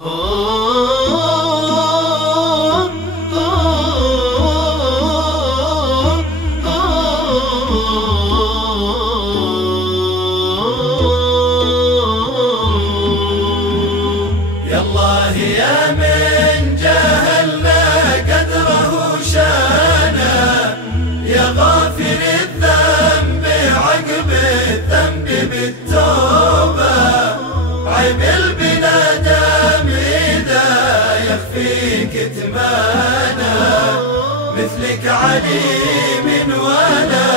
يالله يا من جهلنا قدره شانه، يا غافر الذنب عقب الذنب بالتوبة، عيب البنادم إذا يخفي كتمانه، مثلك عليم ولا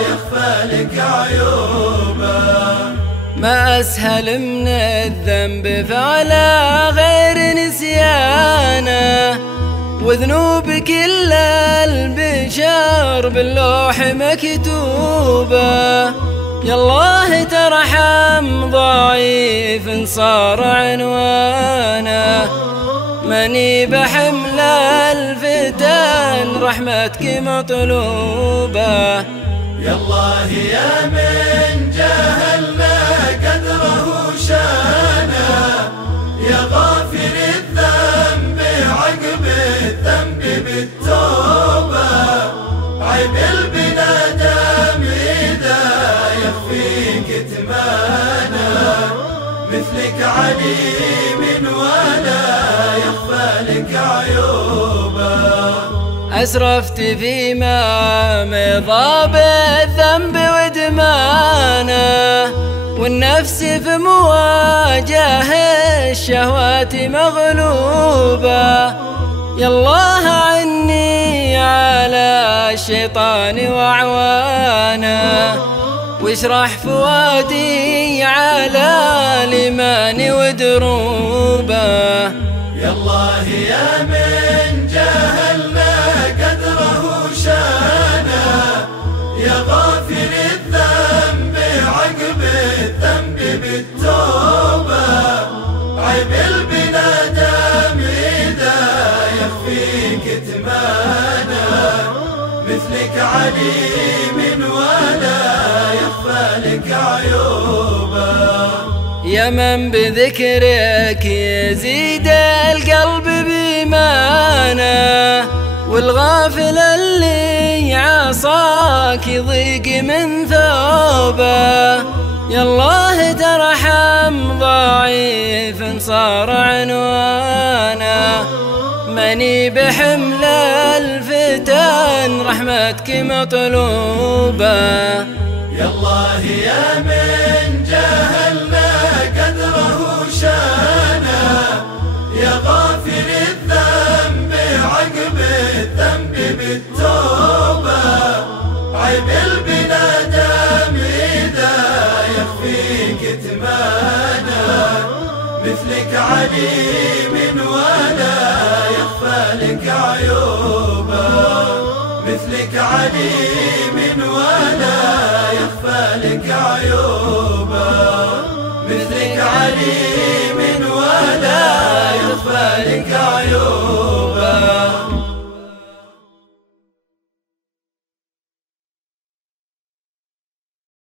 يخفى لك عيوبه. ما أسهل من الذنب فعلا غير نسيانه، وذنوب كل البشر باللوح مكتوبة. يا الله ترحم ضعيف صار عنوانه، ماني بحمل الفتن رحمتك مطلوبة. يا الله يا من جهلنا قدره شانه، يا غافر الذنب عقب الذنب بالتوبة، عيب البنادم إذا يخفي كتمانه، مثلك عليم ولا يخفى لك عيوبه. أسرفت فيما مضى بالذنب وإدمانه، والنفس في مواجهة الشهوات مغلوبة. يا الله عني على الشيطان وأعوانه، واشرح فؤادي على الإيمان ودروبه. يا الله يا من جهلنا قدره شانه، يا غافر الذنب عقب الذنب بالتوبة، عيب البنادم إذا يخفي كتمانه، مثلك عليم ولا يخفى لك عيوبه. يا من بذكرك يزيد القلب بإيمانه، والغافل اللي عصاك يضيق من ثوبه. يا الله ترحم ضعيف صار عنوانه، ماني بحمل الفتن رحمتك مطلوبة. يا الله يا من جهلنا قدره شانه، يا غافر الذنب عقب الذنب بالتوبة، عيب البنادم إذا يخفي كتمانه، مثلك عليم ولا يخفى لك عيوبه. مثلك عليم ولا يخفى لك عيوبه، مثلك عليم ولا يخفى لك عيوبه.